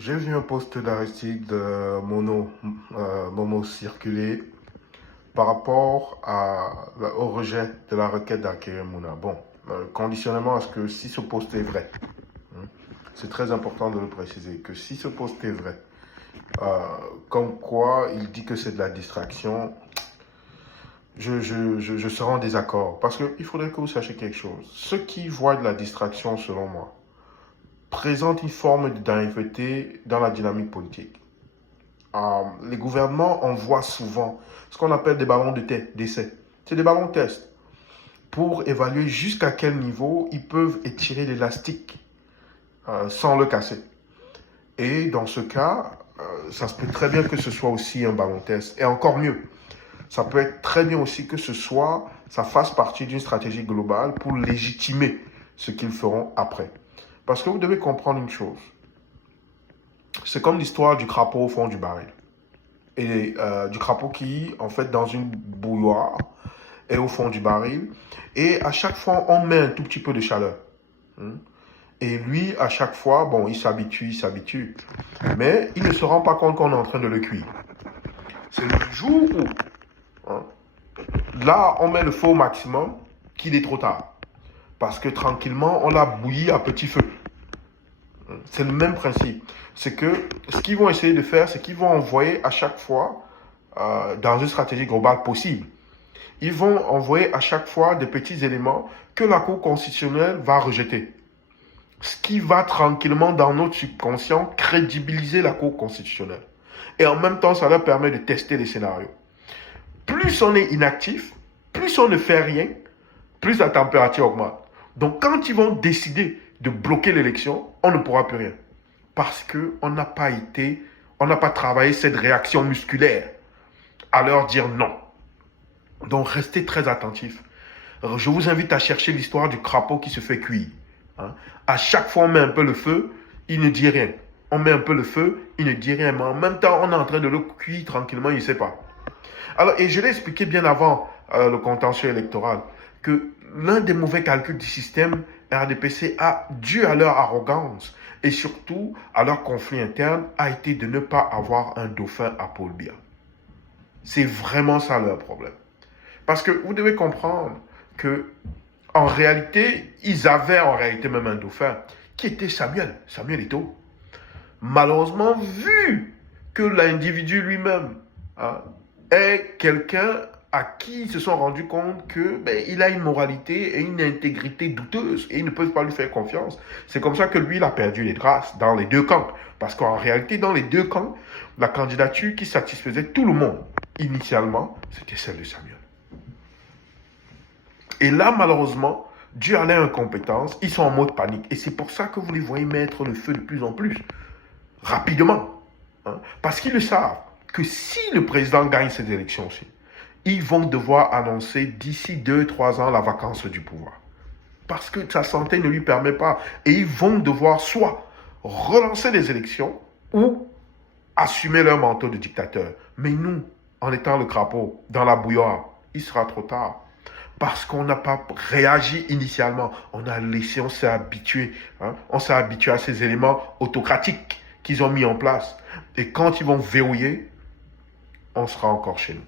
J'ai vu un post d'Aristide Momo circuler par rapport au rejet de la requête d'Akeem Mouna. Bon, conditionnement à ce que si ce post est vrai, hein, c'est très important de le préciser, que si ce post est vrai, comme quoi il dit que c'est de la distraction, je serai en désaccord. Parce qu'il faudrait que vous sachiez quelque chose. Ceux qui voient de la distraction, selon moi, présente une forme de naïveté dans la dynamique politique. Les gouvernements envoient souvent ce qu'on appelle des ballons d'essai. C'est des ballons test pour évaluer jusqu'à quel niveau ils peuvent étirer l'élastique sans le casser. Et dans ce cas, ça se peut très bien que ce soit aussi un ballon test. Et encore mieux, ça peut être très bien aussi que ça fasse partie d'une stratégie globale pour légitimer ce qu'ils feront après. Parce que vous devez comprendre une chose. C'est comme l'histoire du crapaud au fond du baril. Et du crapaud qui, en fait, dans une bouilloire, est au fond du baril. Et à chaque fois, on met un tout petit peu de chaleur. Et lui, à chaque fois, bon, il s'habitue. Mais il ne se rend pas compte qu'on est en train de le cuire. C'est le jour où, là, on met le feu au maximum, qu'il est trop tard. Parce que tranquillement, on l'a bouilli à petit feu. C'est le même principe. C'est que ce qu'ils vont essayer de faire, c'est qu'ils vont envoyer à chaque fois, dans une stratégie globale possible, ils vont envoyer à chaque fois des petits éléments que la Cour constitutionnelle va rejeter. Ce qui va tranquillement dans notre subconscient crédibiliser la Cour constitutionnelle. Et en même temps, ça leur permet de tester les scénarios. Plus on est inactif, plus on ne fait rien, plus la température augmente. Donc quand ils vont décider de bloquer l'élection, on ne pourra plus rien. Parce qu'on n'a pas travaillé cette réaction musculaire à leur dire non. Donc restez très attentifs. Je vous invite à chercher l'histoire du crapaud qui se fait cuire. À chaque fois on met un peu le feu, il ne dit rien. On met un peu le feu, il ne dit rien. Mais en même temps, on est en train de le cuire tranquillement, il ne sait pas. Alors, et je l'ai expliqué bien avant le contentieux électoral, que l'un des mauvais calculs du système RDPC dû à leur arrogance et surtout à leur conflit interne, a été de ne pas avoir un dauphin à Paul Biya. C'est vraiment ça leur problème. Parce que vous devez comprendre que en réalité, ils avaient en réalité même un dauphin qui était Samuel Eto'o. Malheureusement, vu que l'individu lui-même est quelqu'un à qui ils se sont rendus compte que il a une moralité et une intégrité douteuse et ils ne peuvent pas lui faire confiance. C'est comme ça que lui, il a perdu les grâces dans les deux camps. Parce qu'en réalité, dans les deux camps, la candidature qui satisfaisait tout le monde, initialement, c'était celle de Samuel. Et là, malheureusement, dû à leur incompétence, ils sont en mode panique. Et c'est pour ça que vous les voyez mettre le feu de plus en plus, rapidement. Parce qu'ils le savent que si le président gagne cette élection aussi, ils vont devoir annoncer d'ici 2-3 ans la vacance du pouvoir. Parce que sa santé ne lui permet pas. Et ils vont devoir soit relancer les élections ou assumer leur manteau de dictateur. Mais nous, en étant le crapaud dans la bouilloire, il sera trop tard. Parce qu'on n'a pas réagi initialement. On s'est habitué. On s'est habitué à ces éléments autocratiques qu'ils ont mis en place. Et quand ils vont verrouiller, on sera encore chez nous.